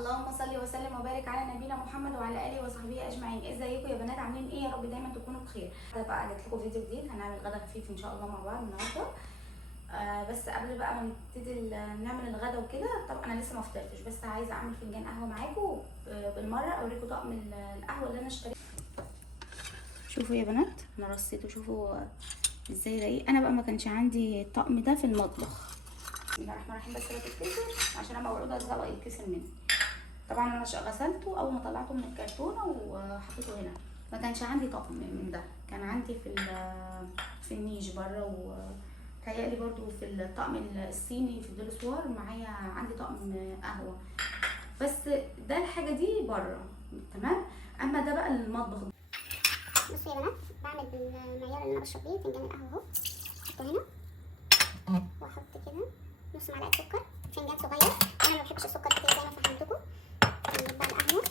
اللهم صل وسلم وبارك على نبينا محمد وعلى اله وصحبه اجمعين. ازيكم يا بنات؟ عاملين ايه؟ يا رب دايما تكونوا بخير. بقى جبت لكم فيديو جديد، هنعمل غدا خفيف ان شاء الله مع بعض النهارده. بس قبل بقى ما نبتدي نعمل الغدا وكده، طبعا انا لسه ما فطرتش، بس عايزه اعمل فنجان قهوه معاكم بالمره، اوريكم طقم القهوه اللي انا اشتريته. شوفوا يا بنات انا رصيته، شوفوا ازاي رقيق. انا بقى ما كانش عندي الطقم ده في المطبخ. بسم الله الرحمن الرحيم، بس لا تتكسر عشان انا موعوده الطبق يتكسر مني. طبعا انا غسلته اول ما طلعته من الكرتونه وحطيته هنا. ما كانش عندي طقم من ده، كان عندي في النيش بره، وتهيألي برضو في الطقم الصيني في الدولسوار معايا عندي طقم قهوه، بس ده الحاجه دي بره تمام. اما ده بقى المطبخ. بصوا يا بنات، بعمل بالمعيار اللي انا بشرب بيه فنجان القهوه اهو. احطه هنا واحط كده نص معلقه سكر، فنجان صغير. انا ما بحبش السكر كتير زي ما فهمتكم. نجيب بقى القهوه.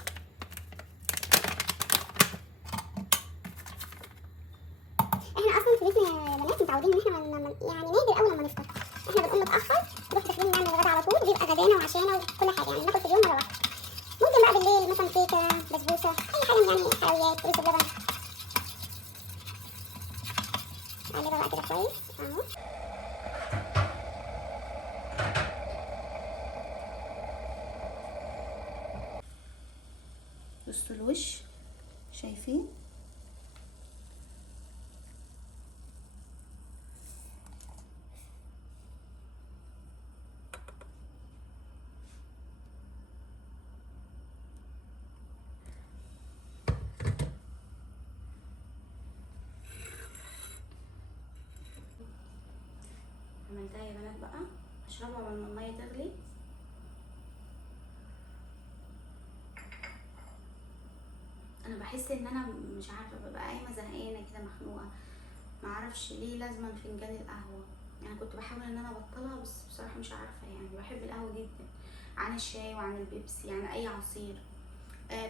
احنا اصلا في بيتنا يا بنات متعودين ان احنا يعني نادر اول لما نفطر، احنا بنقوم متاخر نروح داخلين نعمل الغدا على طول، بيبقى غدانا وعشانا وكل حاجه، يعني ناكل في اليوم مره واحده. ممكن بقى بالليل مثلا كيكه، بسبوسه، اي حاجه يعني حلويات، رز بلبن. اقلبها بقى كده كويس اهو. بصوا الوش، شايفين؟ عملتها يا بنات بقى، اشربها قبل ما الميه تغلي. انا بحس ان انا مش عارفه، ببقى قايمه زهقانه كده مخنوقه، ما اعرفش ليه لازم فنجان القهوه. يعني كنت بحاول ان انا ابطلها، بس بصراحه مش عارفه، يعني بحب القهوه جدا عن الشاي وعن البيبسي، يعني اي عصير.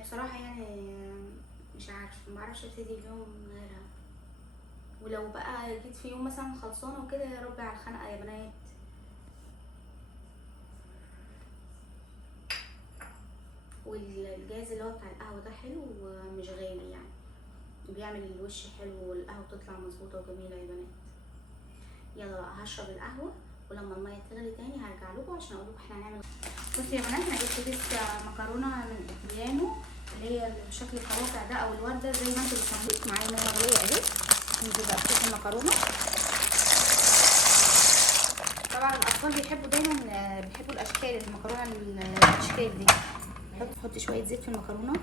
بصراحه يعني مش عارفه، ما اعرفش ابتدي اليوم من غيرها. ولو بقى جيت في يوم مثلا خلصانه وكده، يا ربي على الخنقه يا بنات. والجاز اللي هو بتاع القهوه ده حلو ومش غالي، يعني بيعمل الوش حلو والقهوه بتطلع مظبوطه وجميله يا بنات. يلا بقى هشرب القهوه، ولما الميه تغلي تاني هرجع لكم عشان اقول لكم احنا هنعمل. بصوا يا بنات، انا جبت كيس مكرونه من ايطاليانو اللي هي بشكل القواقع ده او الورده زي ما انتوا بتسموه. معايا ميه مغليه اهي. نجيب بقى كيس المكرونه. طبعا الاطفال بيحبوا دايما، بيحبوا الاشكال، المكرونه الاشكال دي. نحط شويه زيت في المكرونه.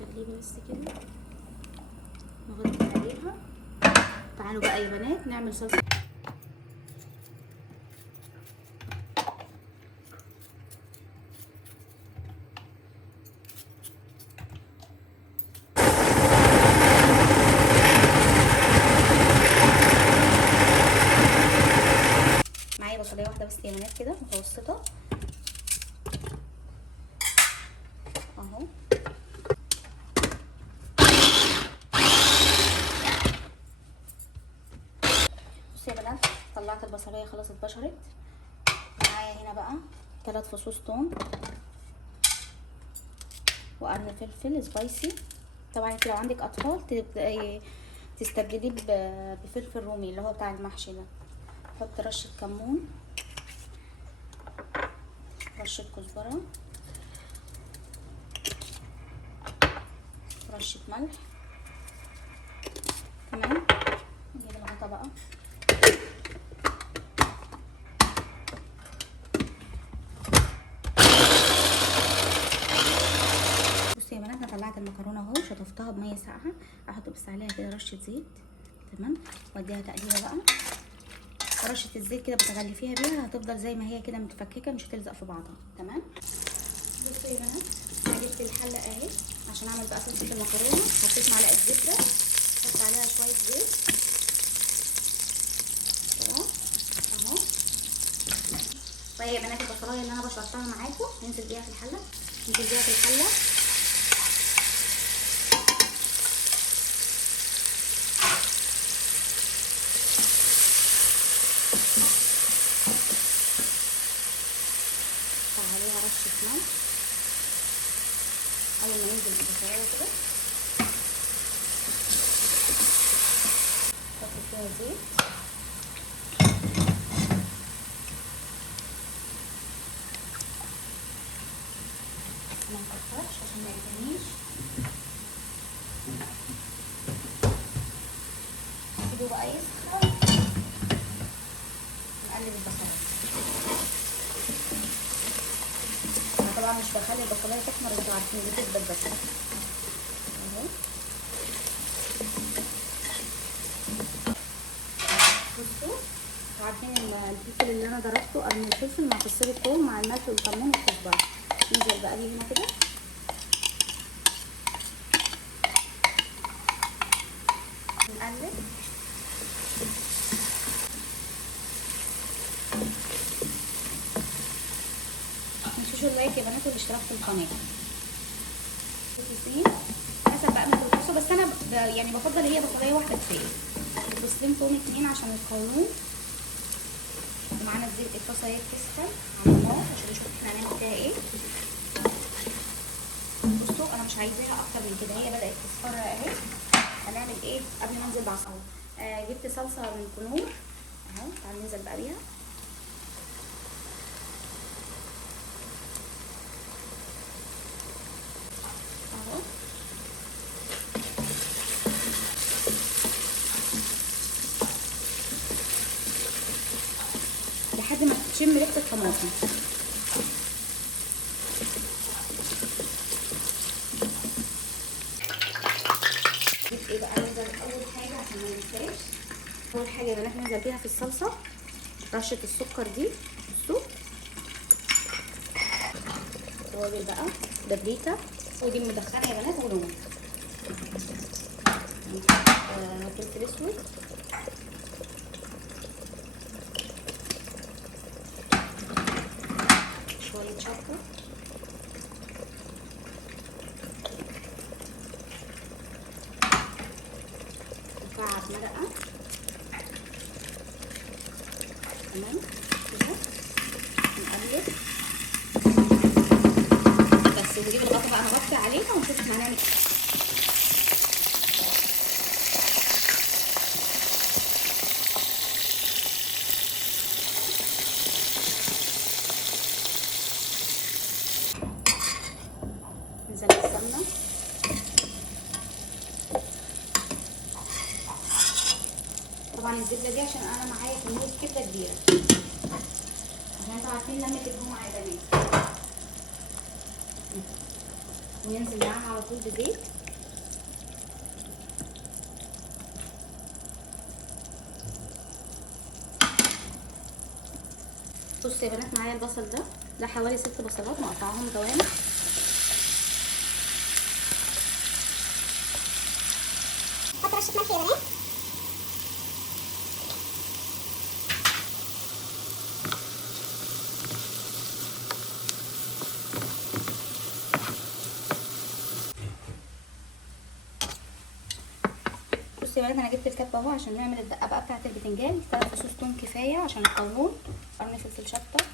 تقليبه بس كده نغطي عليها. تعالوا بقى يا بنات نعمل صلصه. معايا بصلايه واحده بس يا بنات كده متوسطه اهو. بصوا يا بنات، طلعت البصلايه خلاص اتبشرت. معايا هنا بقى 3 فصوص توم وقرن فلفل سبايسي. طبعا انت لو عندك اطفال تستبدليه بفلفل رومي اللي هو بتاع المحشي ده. حط رشه كمون، رشه كزبره، رشه ملح. تمام. نجيب الغطا بقى. بصوا يا بنات، انا طلعت المكرونه اهو، شطفتها بميه ساقعه. احط بس عليها كده رشه زيت. تمام. واديها تقليبه بقى. رشه الزيت كده بتغلفيها بيها، هتفضل زي ما هي كده متفككه، مش هتلزق في بعضها. تمام. بصوا يا بنات، انا جبت الحله اهي عشان اعمل بقى صلصه المكرونه. حطيت معلقه زبده، حط عليها شويه زيت اهو. وهي يا بنات البصلايه اللي انا بشرتها معاكم ننزل بيها في الحله. شويه زيت، ما نكترش عشان ما يجنيش. نسيبه بقى يسخن، نقلب البصلايه. انا طبعا مش بخلي البصلايه تحمر، انتوا عارفين بتدبل بس اهو. بصوا عارفين الفلفل اللي انا ضربته، قرن الفلفل مع فصيل الثوم مع الملح والكمون والكزبره. ننزل بقى بيه هنا كده، نقلب. متنسوش اللايك يا بنات والاشتراك في القناه. بصين حسب بقى ما ترقصوا، بس انا يعني بفضل هي بصلايه واحده كفايه. بصين توم 2 عشان القولون. ومعانا الزيت، الطاسه اهي بتسخن على النار عشان نشوف احنا هنعمل فيها ايه. بصوا انا مش عايزاها اكتر من كده، هي بدات تصفر اهي. هنعمل ايه قبل ما انزل بعصره؟ جبت صلصه من كنور اهو، تعالوا ننزل بقى بيها اهو. لحد ما تشم ريحه الطماطم. ايه بقى ننزل اول حاجه عشان ما ننساش. اول حاجه يا بنات ننزل بيها في الصلصه رشه السكر دي. بصوا توابل بقى، بابريكا، ودي مدخنه يا بنات، ولون. فلفل اسود، شويه شطه، مكعب مرقه تمام كده. نقلب بس، ونجيب الغطا بقى نغطي عليها ونشوف احنا هنعمل ايه. ننزل بالسمنه، طبعا الزبده دي عشان انا معايا كميه كبده كبيره، عشان انتوا عارفين لما تبقوا معايا بنات. وننزل معاها على طول بزيت. بصوا يا بنات معايا البصل ده حوالي 6 بصلات مقطعاهم جوانح. حط رشه ملح يا بنات. بصوا يا بنات انا جبت الكبه اهو عشان نعمل الدقه بقى بتاعه البتنجان. 3 فصوص توم كفايه عشان القولون، قرن فلفل شطه،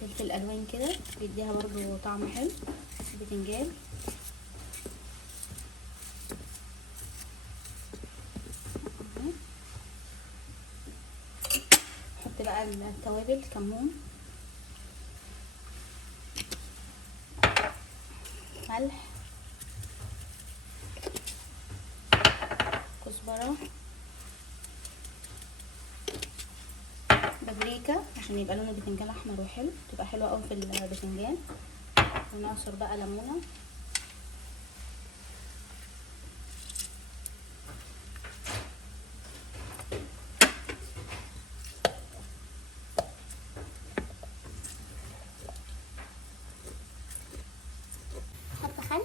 فلفل الوان كده بيديها برضو طعم حلو البتنجان. نحط بقى التوابل، كمون، ملح، كزبره، بابريكا عشان يبقى لون البتنجان احمر وحلو، تبقى حلوه قوي في البتنجان. ونعصر بقى ليمونه، حط خل،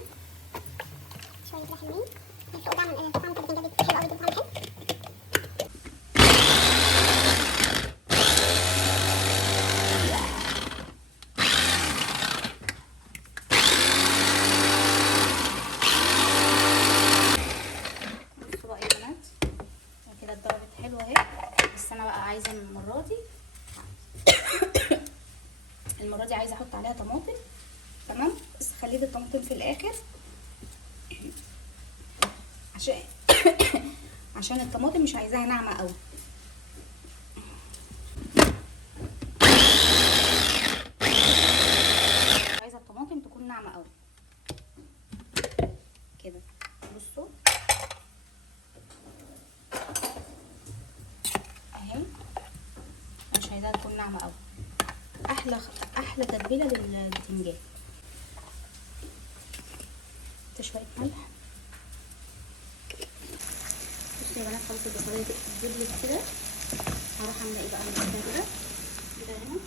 شويه كده حلوين. الفوق ده من طعم البتنجان بيبقى حلو قوي، بيدي طعم حلو. بصوا بقى يا بنات كده اتضربت حلوه اهي. بس انا بقى عايزه المره دي عايزه احط عليها طماطم. تمام بس خليت الطماطم في الاخر عشان عشان الطماطم مش عايزاها ناعمه قوي. عايزه الطماطم تكون ناعمه قوي كده. بصوا اهي، مش عايزاها تكون ناعمه قوي. احلى تتبيله للبتنجان. شويه ملح. بصوا يا بنات خلاص البصلايه دبلت كده. هروح اعمل ايه بقى من كده هنا.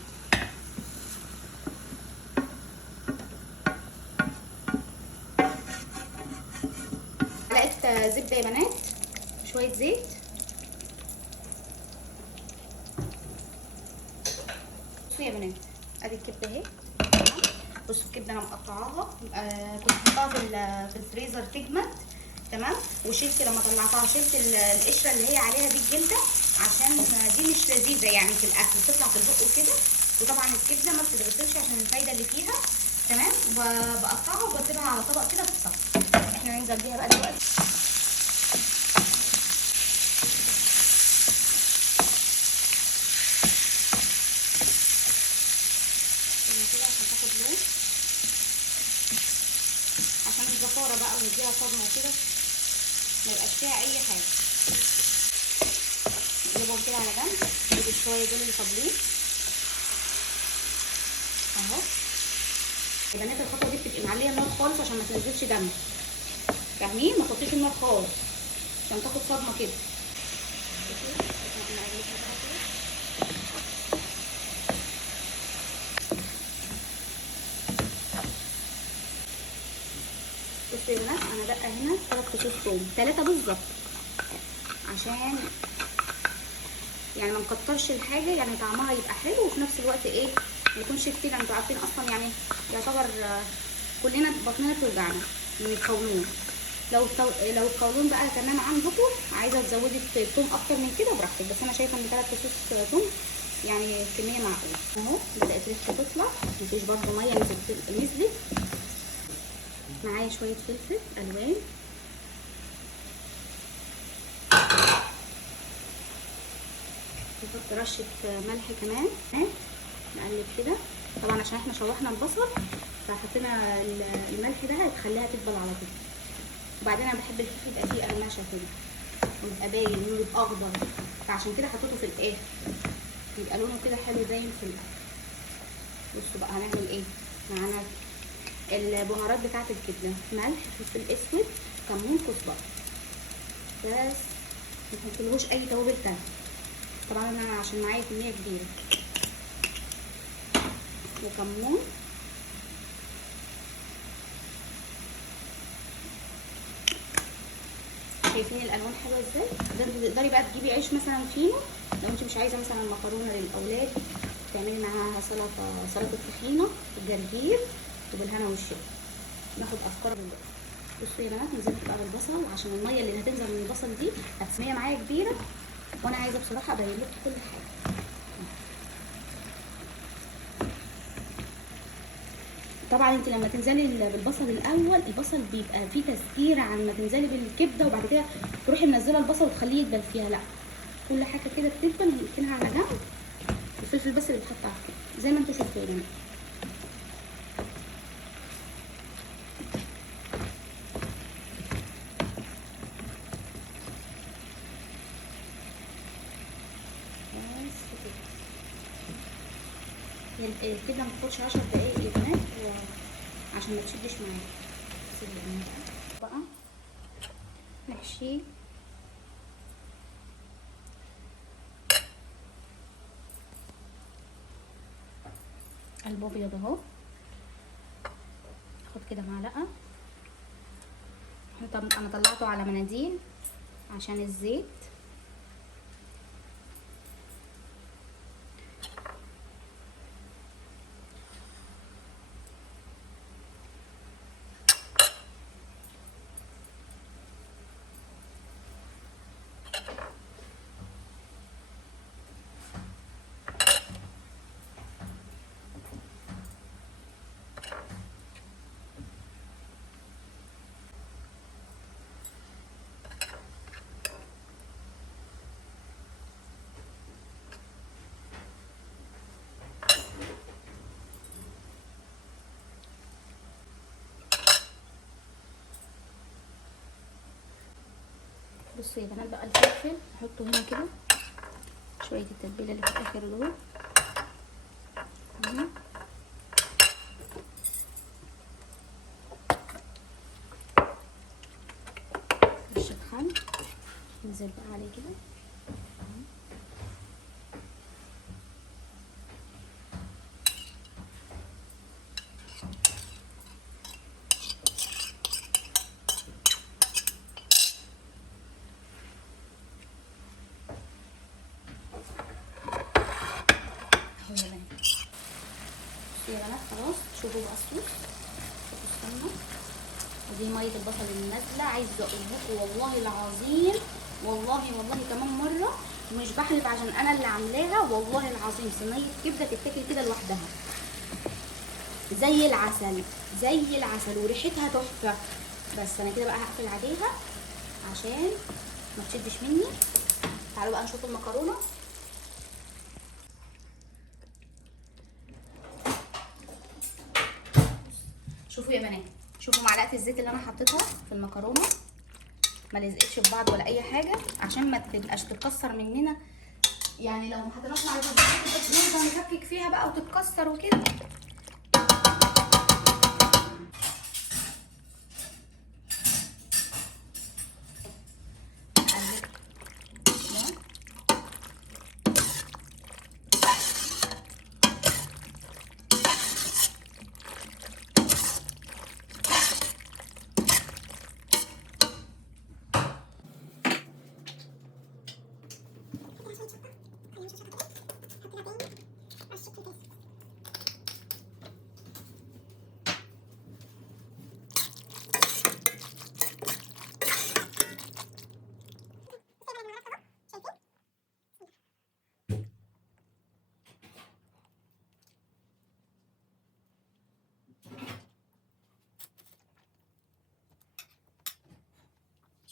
معلقه زبده يا بنات، شويه زيت. بصوا يا بنات ادي الكبده اهي. بصوا الكبده انا مقطعاها، كنت حطاها في الفريزر تجمد تمام، وشلت لما طلعتها شلت القشره اللي هي عليها دي الجلده، عشان دي مش لذيذه يعني في الاكل، بتطلع في البق وكده. وطبعا الكبده ما بتتغسلش عشان الفايده اللي فيها تمام. بقطعها وبسيبها على طبق كده في الصف. احنا هننزل بيها بقى دلوقتي. كده عشان تاخد لون، عشان الزفاره بقى ونديها صدمه وكده ما يبقاش فيها اي حاجه. نجيبهم كده على جنب. نجيب شويه دول اللي فاضلين اهو. يا بنات الخطوه دي بتبقي معليه النار خالص عشان ما تنزلش دم، فاهمين؟ ما تحطيش النار خالص عشان تاخد صدمه كده. بصوا يا بنات انا بقى هنا 3 فصوص ثوم، 3 بالظبط، عشان يعني ما نكترش الحاجه، يعني طعمها يبقى حلو وفي نفس الوقت ايه ما يكونش كتير. انتوا عارفين اصلا يعني يعتبر كلنا بطننا بتوجعنا من القولون. لو القولون بقى تمام عندكم، عايزه تزودي الثوم اكتر من كده براحتك، بس انا شايفه ان 3 فصوص ثوم يعني كميه معقوله. اهو بدات ريحته تطلع، مفيش برده ميه نزلت. معايا شويه فلفل الوان، نحط رشه ملح كمان. نقلب كده طبعا عشان احنا شوحنا البصل، فحطينا الملح ده هيخليها تدبل على طول. وبعدين انا بحب الفلفل يبقى فيه قرمشه كده ويبقى باين ويبقى اخضر، فعشان كده حطيته في الاخر يبقى لونه كده حلو باين في الاخر. بصوا بقى هنعمل ايه معانا. البهارات بتاعه الكبده ملح، فلفل اسود، كمون، كزبره بس، ما نحطلهوش اي توابل تانية. طبعا انا عشان معايا كميه كبيره. وكمون شايفين الالوان حلوه ازاي. تقدري بقى تجيبي عيش مثلا فينو لو انت مش عايزه مثلا مكرونه للاولاد، تعملي معاها سلطه طحينه بالجرجير وبالهنا والشفا. ناخد افكار دلوقتي. بصوا يا بنات نزلت بقى بالبصل، عشان الميه اللي هتنزل من البصل دي هتسميه معايا كبيره، وانا عايزه بصراحه ابين لكم كل حاجه. طبعا انت لما تنزلي بالبصل الاول، البصل بيبقى فيه تسكير عن ما تنزلي بالكبده وبعد كده تروحي منزله البصل وتخليه يدبل فيها. لا، كل حاجه كده بتدبل نركنها على جنب. الفلفل بس اللي بتحط عليه زي ما انتوا شايفين. كده ما تاخدش 10 دقايق يا بنات عشان ما تشدش معايا. بقى نحشيه قلب ابيض اهو. اخد كده معلقه. انا طلعته على مناديل عشان الزيت. بصوا يا بنات بقى الفلفل احطه هنا كده، شويه التتبيله اللي في الاخر دول. رشه خل ننزل بقى عليه كده. يا بنات خلاص شوفوا بقى الصوص، شوفوا السمنه ودي ميه البصل اللي نازله. عايزه اقول لكم والله العظيم، والله كمان مره مش بحلف عشان انا اللي عاملاها، والله العظيم صينيه كبده تتاكل كده لوحدها زي العسل، زي العسل، وريحتها تحفه. بس انا كده بقى هقفل عليها عشان ما تشدش مني. تعالوا بقى نشوف المكرونه. شوفوا يا بنات، شوفوا معلقه الزيت اللي انا حطيتها في المكرونه ما لزقتش في بعض ولا اي حاجه، عشان ما تبقاش تتكسر مننا. يعني لو ما حطيناش معلقه الزيت نفضل نفكك فيها بقى وتتكسر وكده.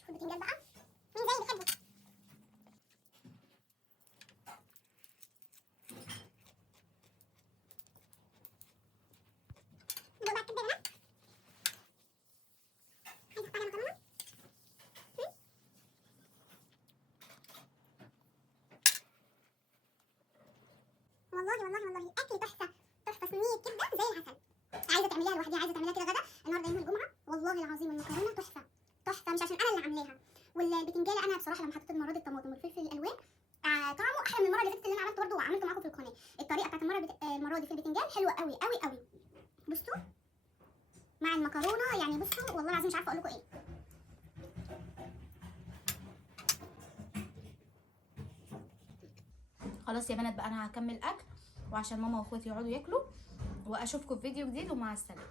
البتنجان بقى مين زي بيحبه. ندوق بقى الكبده يا بنات. عايزه احط عليها مكرونه. والله الاكل تحفه تحفه، صينيه كبده زي العسل. عايزه تعمليها لوحدها، عايزه تعمليها كده غدا النهارده يوم الجمعه. والله العظيم المكرونه تحفه تحفه، مش عشان انا اللي عاملاها. والبتنجان انا بصراحه لما حطيت المره دي الطماطم والفلفل الالوان طعمه احلى من المره اللي فاتت اللي انا عملته برده وعملته معاكم في القناه. الطريقه بتاعت المره دي في البتنجان حلوه قوي قوي قوي. بصوا مع المكرونه، يعني بصوا والله العظيم مش عارفه اقول لكم ايه. خلاص يا بنات بقى انا هكمل اكل، وعشان ماما واخواتي يقعدوا ياكلوا، واشوفكم في فيديو جديد، ومع السلامه.